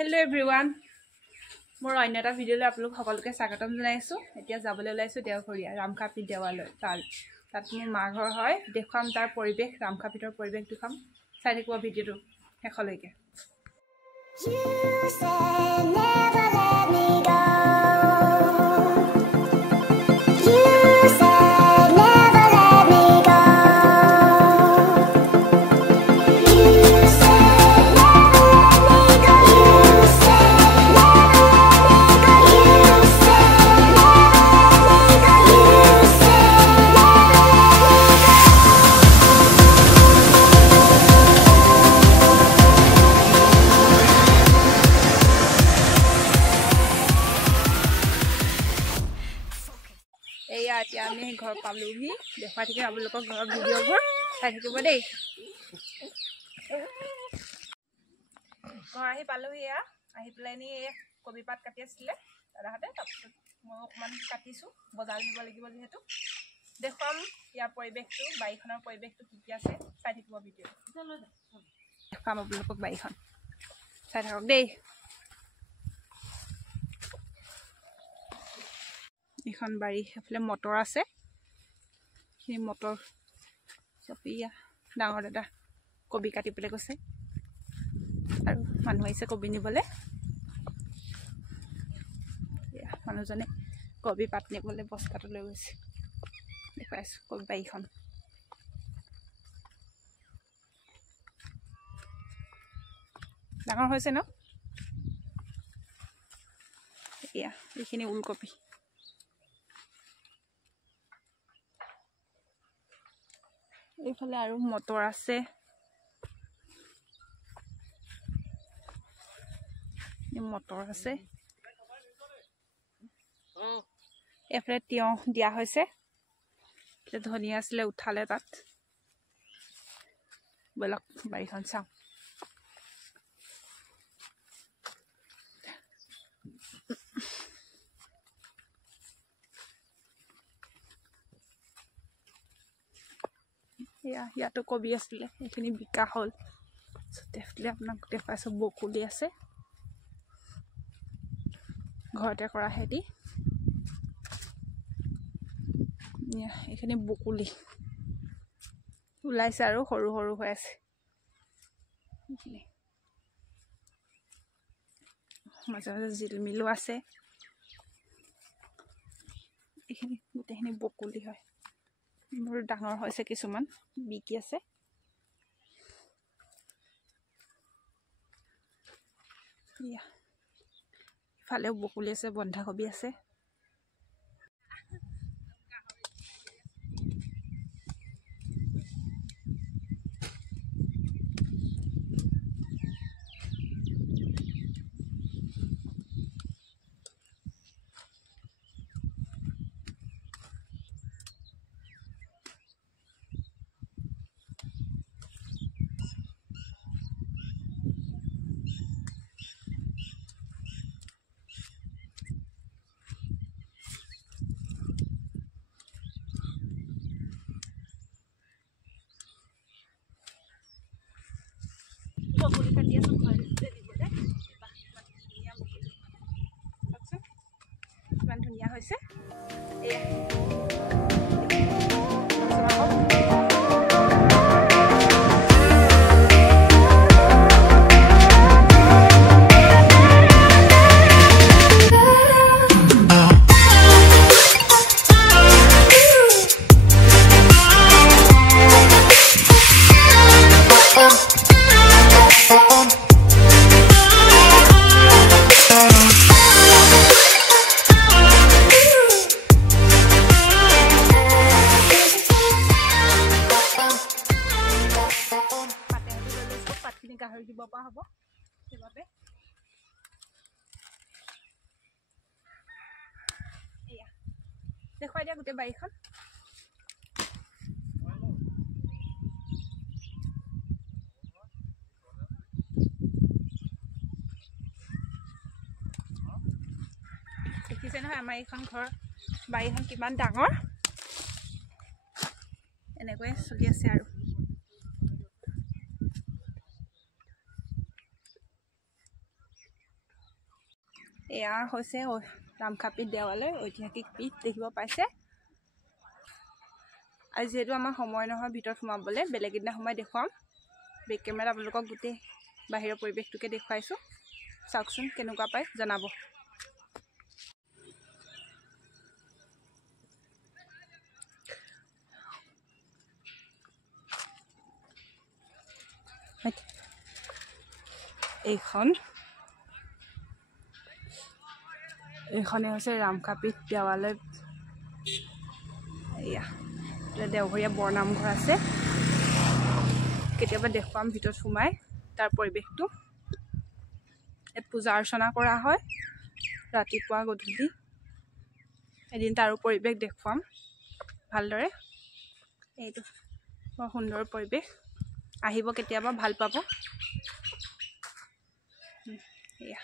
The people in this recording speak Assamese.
Hello everyone. More on another video le apalok সকলোকে স্বাগতম জনাইছো এতিয়া যাবলৈ ওলাইছো দেওঘৰীয়া ৰামখাপি দেৱালয় তাত মোৰ মা ঘৰ হয় দেখুৱাম তাৰ পৰিবেশ ৰামখাপিতৰ পৰিবেশ দেখুৱাম চাই থাকিব ভিডিওটো শেষলৈকে আমি ঘৰ পালোহি দেখাই থাকে আপোনালোকৰ ঘৰৰ ভিডিঅ'বোৰ চাই থাকিব দেই ঘৰ আহি পালোহি আহি পেলাই নি কবি পাত কাটি আছিলে দাদাহঁতে তাৰপিছত মই অকণমান কাটিছোঁ বজাৰ নিব লাগিব যিহেতু দেখুৱাম ইয়াৰ পৰিৱেশটো বাৰীখনৰ পৰিৱেশটো কি কি আছে চাই থাকিব ভিডিঅ' দেখুৱাম আপোনালোকক বাৰীখন চাই থাকক দেই এখন বাৰী এফালে মটৰ আছে সেই মটৰ চপিয়া ডাঙৰ দাদা কবি কাটিবলৈ গৈছে আৰু মানুহ আহিছে কবি নিবলৈ মানুহজনে কবি পাত নিবলৈ বস্তাটো লৈ গৈছে দেখুৱাইছোঁ কবি বাৰীখন ডাঙৰ হৈছে ন এয়া এইখিনি ওলকবি এইফালে আৰু মটৰ আছে মটৰ আছে এফালে তিয়হ দিয়া হৈছে ধনিয়া আছিলে উঠালে তাত বলক বাৰীখন চাওঁ ইয়াতো কবি আছিলে এইখিনি বিকা হ'ল আপোনাক দেখুৱাইছো বকুলি আছে ঘৰতে কৰা হেৰি এইখিনি বকুলি ওলাইছে আৰু সৰু সৰু হৈ আছে মাজে মাজে জিলমিলো আছে এইখিনি গোটেইখিনি বকুলি হয় মোৰ ডাঙৰ হৈছে কিছুমান বিকি আছে ইফালেও বকুলি আছে বন্ধাকবি আছে বকুলি কাটি আছো ইমান ধুনীয়া হৈছে গাহৰি দিব পৰা হ'ব সেইবাবে এয়া দেখুৱাই দিয়া গোটেই বাৰীখন দেখিছে নহয় আমাৰ এইখন ঘৰ বাৰীখন কিমান ডাঙৰ এনেকৈ চলি আছে আৰু এয়া হৈছে ৰামখাপি দেৱালয় ঐতিহাসিক পীঠ দেখিব পাইছে। আজি যিহেতু আমাৰ সময় নহয় ভিতৰত সোমাবলৈ, বেলেগ এদিনা সময় দেখুৱাম। বেক কেমেৰাত আপোনালোকক গোটেই বাহিৰৰ পৰিৱেশটোকে দেখুৱাইছোঁ, চাওকচোন কেনেকুৱা পায় জনাব। এইখনে হৈছে ৰামখাপি দেৱালয়। এয়া দেওঘৰীয়া বৰনামঘৰ আছে, কেতিয়াবা দেখুৱাম ভিতৰত সোমাই তাৰ পৰিৱেশটো। ইয়াত পূজা অৰ্চনা কৰা হয় ৰাতিপুৱা গধূলি। এদিন তাৰো পৰিৱেশ দেখুৱাম ভালদৰে। এইটো বৰ সুন্দৰ পৰিৱেশ, আহিব কেতিয়াবা ভাল পাব। এয়া